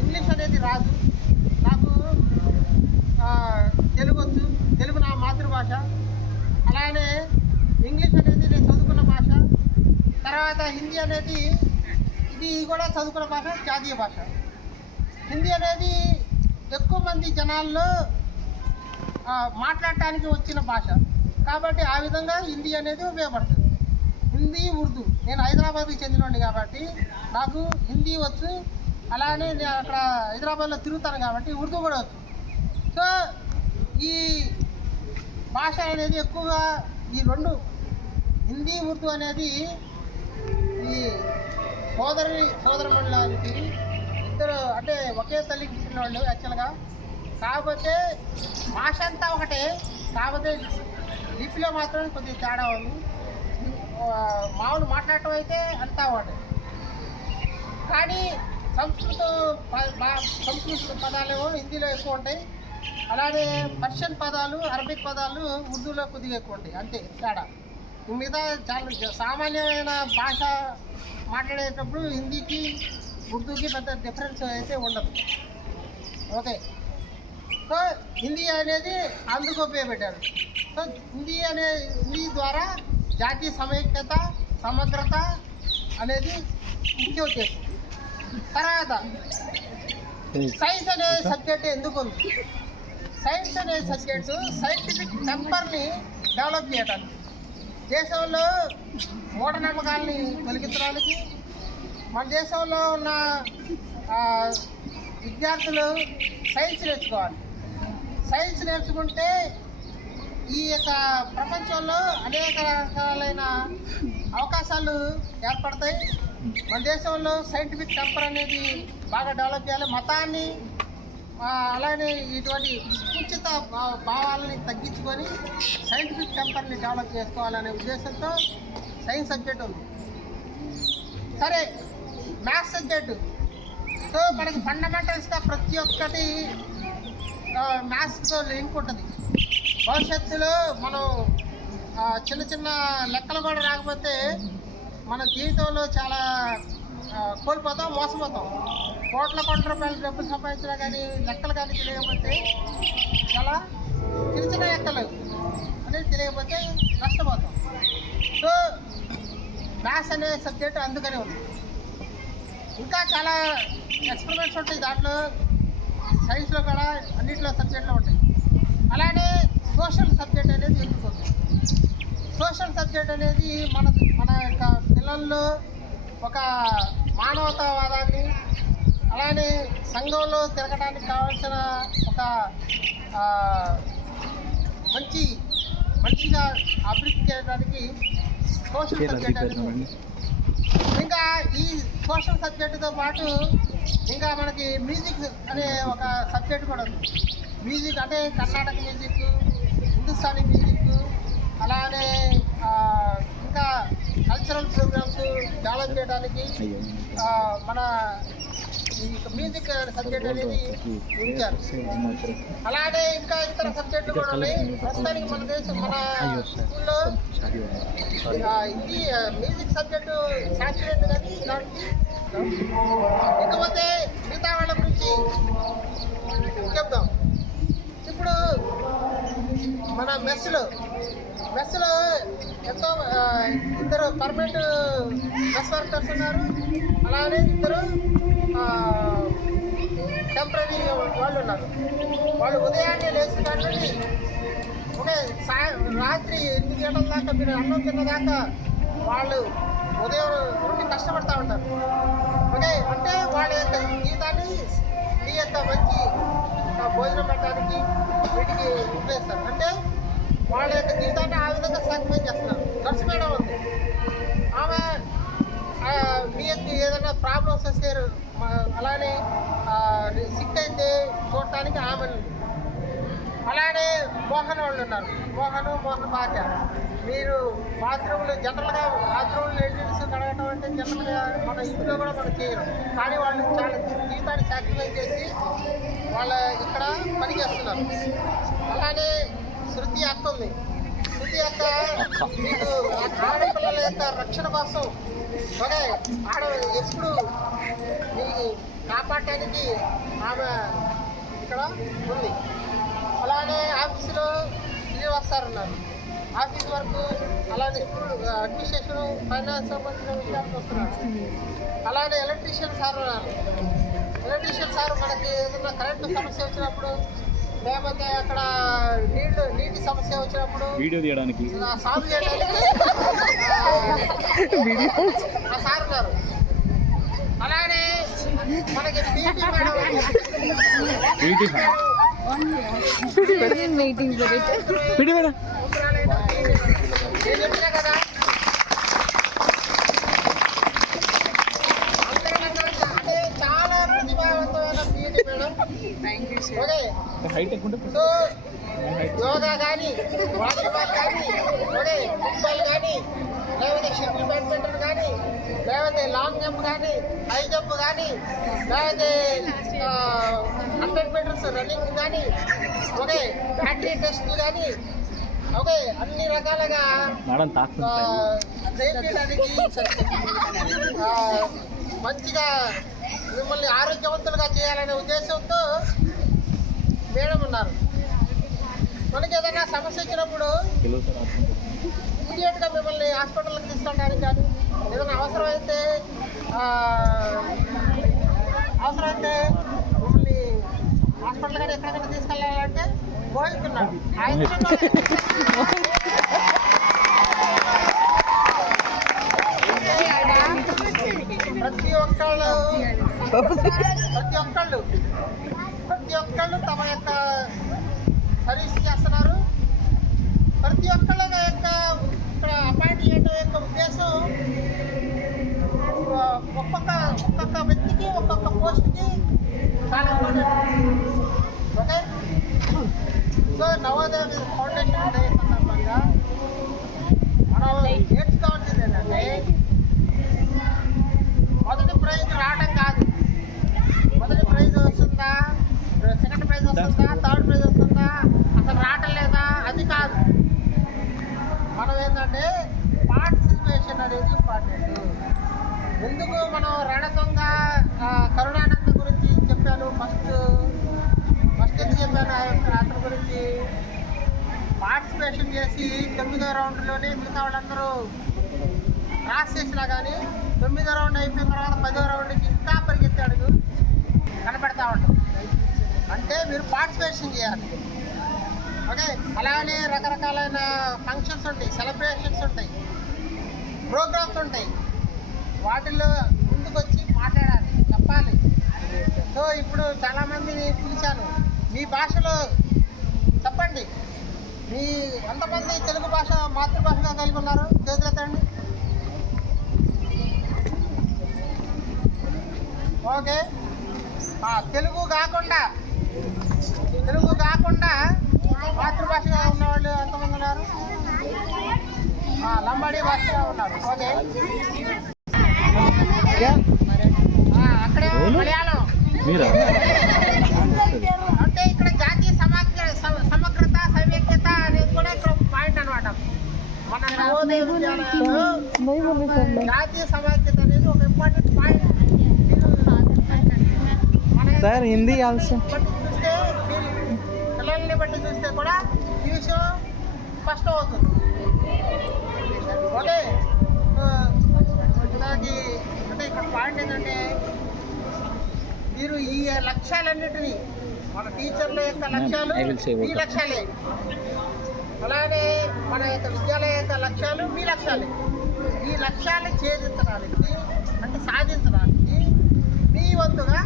English అనేది రాదు. నాకు తెలుగు వచ్చు, తెలుగు నా మాతృభాష. అలానే ఇంగ్లీష్ అనేది నేను చదువుకున్న భాష. తర్వాత హిందీ అనేది ఇది కూడా చదువుకున్న భాష, జాతీయ భాష. హిందీ అనేది ఎక్కువ మంది జనాల్లో మాట్లాడటానికి వచ్చిన భాష కాబట్టి ఆ విధంగా హిందీ అనేది ఉపయోగపడుతుంది. హిందీ, ఉర్దూ, నేను హైదరాబాద్కి చెందినవాడిని కాబట్టి నాకు హిందీ వచ్చు. అలానే నేను అక్కడ హైదరాబాద్లో తిరుగుతాను కాబట్టి ఉర్దూ కూడా వచ్చు. సో ఈ భాష అనేది ఎక్కువగా ఈ రెండు హిందీ, ఉర్దూ అనేది ఈ సోదరమండలానికి ఇద్దరు అంటే ఒకే తల్లికి పుట్టిన వాళ్ళు యాక్చువల్గా. కాకపోతే భాష అంతా ఒకటే, కాకపోతే లిపిలో మాత్రం కొద్దిగా తేడా ఉంది. మామూలు మాట్లాడటం అయితే అంతా ఒకటే, కానీ సంస్కృత పదాలేమో హిందీలో ఎక్కువ ఉంటాయి. అలాగే పర్షియన్ పదాలు, అరబిక్ పదాలు ఉర్దూలో కొద్దిగా ఎక్కువ ఉంటాయి, అంతే తేడా. మిగతా చాలా సామాన్యమైన భాష మాట్లాడేటప్పుడు హిందీకి ఉర్దూకి పెద్ద డిఫరెన్స్ అయితే ఉండదు. ఓకే, సో హిందీ అనేది అందుకు ఉపయోగపెట్టారు. సో హిందీ ద్వారా జాతీయ సమైక్యత, సమగ్రత అనేది ముఖ్య ఉద్దేశం. తర్వాత సైన్స్ అనే సబ్జెక్ట్ ఎందుకు ఉంది? సైన్స్ అనే సబ్జెక్టు సైంటిఫిక్ టెంపర్ని డెవలప్ చేయడానికి, దేశంలో మూఢనమ్మకాలని తొలగించడానికి, మన దేశంలో ఉన్న విద్యార్థులు సైన్స్ నేర్చుకోవాలి. సైన్స్ నేర్చుకుంటే ఈ యొక్క ప్రపంచంలో అనేక రకాలైన అవకాశాలు ఏర్పడతాయి. మన దేశంలో సైంటిఫిక్ టెంపర్ అనేది బాగా డెవలప్ చేయాలి. మతాన్ని అలానే ఇటువంటి కుచిత భావాలని తగ్గించుకొని సైంటిఫిక్ టెంపర్ని డెవలప్ చేసుకోవాలనే ఉద్దేశంతో సైన్స్ సబ్జెక్ట్ ఉంది. సరే, మ్యాథ్స్ సబ్జెక్టు. సో మనకి ఫండమెంటల్స్గా ప్రతి ఒక్కటి మ్యాథ్స్తో లింక్ ఉంటుంది. భవిష్యత్తులో మనం చిన్న చిన్న లెక్కలు కూడా రాకపోతే మన జీవితంలో చాలా కోల్పోతాం, మోసపోతాం. కోట్ల రూపాయలు డబ్బులు సంపాదించినా కానీ లెక్కలు కానీ తెలియకపోతే, చాలా చిన్న చిన్న లెక్కలు అనేది తెలియకపోతే నష్టపోతాం. సో మ్యాథ్స్ అనే సబ్జెక్ట్ అందుకనే ఉంది. ఇంకా చాలా ఎక్స్పెరిమెంట్స్ ఉంటాయి దాంట్లో, సైన్స్లో కూడా అన్నింటిలో సబ్జెక్టులో ఉంటాయి. అలానే సోషల్ సబ్జెక్ట్ అనేది ఎందుకుంది? సోషల్ సబ్జెక్ట్ అనేది మన యొక్క పిల్లల్లో ఒక మానవతావాదాన్ని, అలానే సంఘంలో తిరగడానికి కావాల్సిన ఒక మంచిగా అభివృద్ధి చేయడానికి సోషల్ సబ్జెక్ట్ అనేది. ఇంకా ఈ సోషల్ సబ్జెక్టుతో పాటు ఇంకా మనకి మ్యూజిక్ అనే ఒక సబ్జెక్ట్ కూడా ఉంది. మ్యూజిక్ అంటే కర్ణాటక మ్యూజిక్, హిందుస్థానీ మ్యూజిక్, అలానే ఇంకా కల్చరల్ ప్రోగ్రామ్స్ డెవలప్ చేయడానికి మన ఈ మ్యూజిక్ సబ్జెక్ట్ అనేది ఉంచారు. అలానే ఇంకా ఇతర సబ్జెక్టులు కూడా ఉన్నాయి. ప్రస్తుతానికి మన స్కూల్లో ఇది మ్యూజిక్ సబ్జెక్టు శాస్త్రీయత కానీ దానికి. ఇకపోతే మిగతా వాళ్ళ గురించి చెప్తాం. ఇప్పుడు మన మెస్లో ఎంతో ఇద్దరు పర్మనెంట్ మెస్ వర్కర్స్ ఉన్నారు. అలానే ఇద్దరు టెంపరీ వాళ్ళు ఉన్నారు. వాళ్ళు ఉదయాన్నే లేచినట్టు ఓకే రాత్రి 8 గంటల దాకా మీరు అన్నం తిన్నదాకా వాళ్ళు ఉదయం నుండి కష్టపడతా ఉంటారు. ఓకే, అంటే వాళ్ళ యొక్క జీవితాన్ని ఈ యొక్క మంచి భోజనం పెట్టడానికి వీటికి ఉపయోగిస్తారు. అంటే వాళ్ళ యొక్క జీవితాన్ని ఆ విధంగా సాక్రిఫైస్ చేస్తున్నారు. నర్సు మేడం ఉంది, ఆమె మీకు ఏదైనా ప్రాబ్లమ్స్ వస్తే అలానే సిక్ అయితే చూడటానికి ఆమె ఉంది. అలానే మోహన్ వాళ్ళు ఉన్నారు, మోహన్ భార్య. మీరు బాత్రూమ్లు జనరల్గా లెట్రిన్స్ కడగటం అంటే జనరల్గా మన ఇంట్లో కూడా మనం చేయరు, కానీ వాళ్ళు చాలా జీవితాన్ని సాక్రిఫైస్ చేసి వాళ్ళ ఇక్కడ పని చేస్తున్నారు. అలానే శృతి అక్క ఉంది. శృతి అక్క మీకు ఆడపిల్లల యొక్క రక్షణ కోసం ఎప్పుడు మీ కాపాడటానికి ఆమె ఇక్కడ ఉంది. అలానే ఆఫీసులో శ్రీనివాస్ సార్ ఉన్నారు, ఆఫీస్ వర్క్, అలానే అడ్మినిస్ట్రేషన్, ఫైనాన్స్ సంబంధించిన విషయాలకు వస్తున్నారు. అలానే ఎలక్ట్రీషియన్ సార్ ఉన్నారు. ఎలక్ట్రీషియన్ సార్ మనకి ఏదైనా కరెంటు సమస్య వచ్చినప్పుడు, లేకపోతే అక్కడ నీటి సమస్య వచ్చినప్పుడు వీడియో తీయడానికి సాల్వ్ చేయడానికి ఆ సార్ ఉన్నారు. అలానే మనకి పీటీ మేడం నేను చెప్పినా కదా, అంటే చాలా ప్రతిభావంతమైన PT madam. Okay, so yoga కానీ, వాలీబాల్ కానీ, ఓకే, ఫుట్బాల్ కానీ, లేకపోతే షటిల్ బ్యాడ్మింటన్ కానీ, లేకపోతే లాంగ్ జంప్ కానీ, హై జంప్ కానీ, లేకపోతే 100 మీటర్స్ రన్నింగ్ కానీ, ఓకే, బ్యాటరీ టెస్ట్లు కానీ, ఓకే, అన్ని రకాలుగా ట్రైన్ చేయడానికి మంచిగా మిమ్మల్ని ఆరోగ్యవంతులుగా చేయాలనే ఉద్దేశంతో మేడం ఉన్నారు. మనకి ఏదైనా సమస్య వచ్చినప్పుడు ఇమీడియట్గా మిమ్మల్ని హాస్పిటల్కి తీసుకెళ్ళడానికి కానీ, ఏదైనా అవసరమైతే మిమ్మల్ని హాస్పిటల్ కానీ ఎక్కడికైనా తీసుకెళ్ళాలంటే పోయిస్తున్నాడు. ప్రతి ఒక్కళ్ళు తమ యొక్క సర్వీస్ చేస్తున్నారు. ప్రతి ఒక్కళ్ళ యొక్క ఇక్కడ అపాయింట్ చేయడం యొక్క ఉద్దేశం ఒక్కొక్క వ్యక్తికి, ఒక్కొక్క పోస్ట్కి చాలా important. Okay, so Navodaya foundation day సందర్భంగా మనం నేర్చుకోవాల్సింది ఏంటంటే, మొదటి ప్రైజ్ రావడం కాదు, మొదటి ప్రైజ్ వస్తుందా, సెకండ్ ప్రైజ్ వస్తుందా, థర్డ్ ప్రైజ్ వస్తుందా, అసలు రావటం లేదా, అది కాదు. మనం ఏంటంటే పార్టిసిపేషన్ అనేది ఇంపార్టెంట్. ఎందుకు మనం రణదొంగ కరుణానంద గురించి చెప్పాను, ఫస్ట్ ఎందుకు చెప్పాను అతని గురించి. పార్టిసిపేషన్ చేసి 9వ రౌండ్లోనే మిగతా వాళ్ళందరూ క్రాస్ చేసినా కానీ 9వ రౌండ్ అయిపోయిన తర్వాత 10వ రౌండ్కి ఇంకా పరిగెత్తాడు కనపడతా ఉంటాం. అంటే మీరు పార్టిసిపేషన్ చేయాలి. ఓకే, అలానే రకరకాలైన ఫంక్షన్స్ ఉంటాయి, సెలబ్రేషన్స్ ఉంటాయి, ప్రోగ్రామ్స్ ఉంటాయి. వాటిల్లో ముందుకు వచ్చి మాట్లాడాలి, చెప్పాలి. సో ఇప్పుడు చాలామందిని పిలిచాను, మీ భాషలో చెప్పండి. మీ ఎంతమంది తెలుగు భాష మాతృభాషగా కలిగి ఉన్నారు? చేతులెత్తండి. ఓకే, తెలుగు కాకుండా మాతృభాషగా ఉన్నవాళ్ళు ఎంతమంది ఉన్నారు? లంబాడీ భాషగా ఉన్నారు. ఓకే, అక్కడే మలయాళం. అంటే ఇక్కడ జాతీయ సమగ్రత, సమైక్యత అనేది కూడా ఇక్కడ పాయింట్ అనమాట. మన నవోదయ విద్యాలయాల్లో జాతీయ సమైక్యత అనేది ఒక important point. Sir Hindi also చూస్తే పిల్లల్ని బట్టి చూస్తే కూడా ఈ విషయం స్పష్టం అవుతుంది. ఓకే, దానికి అంటే ఇక్కడ పాయింట్ ఏంటంటే, మీరు ఈ లక్ష్యాలన్నిటినీ, మన టీచర్ల యొక్క లక్ష్యాలు మీ లక్ష్యాలే, అలానే మన యొక్క విద్యాలయ యొక్క లక్ష్యాలు మీ లక్ష్యాలే. ఈ లక్ష్యాన్ని ఛేదించడానికి, అంటే సాధించడానికి మీ వంతుగా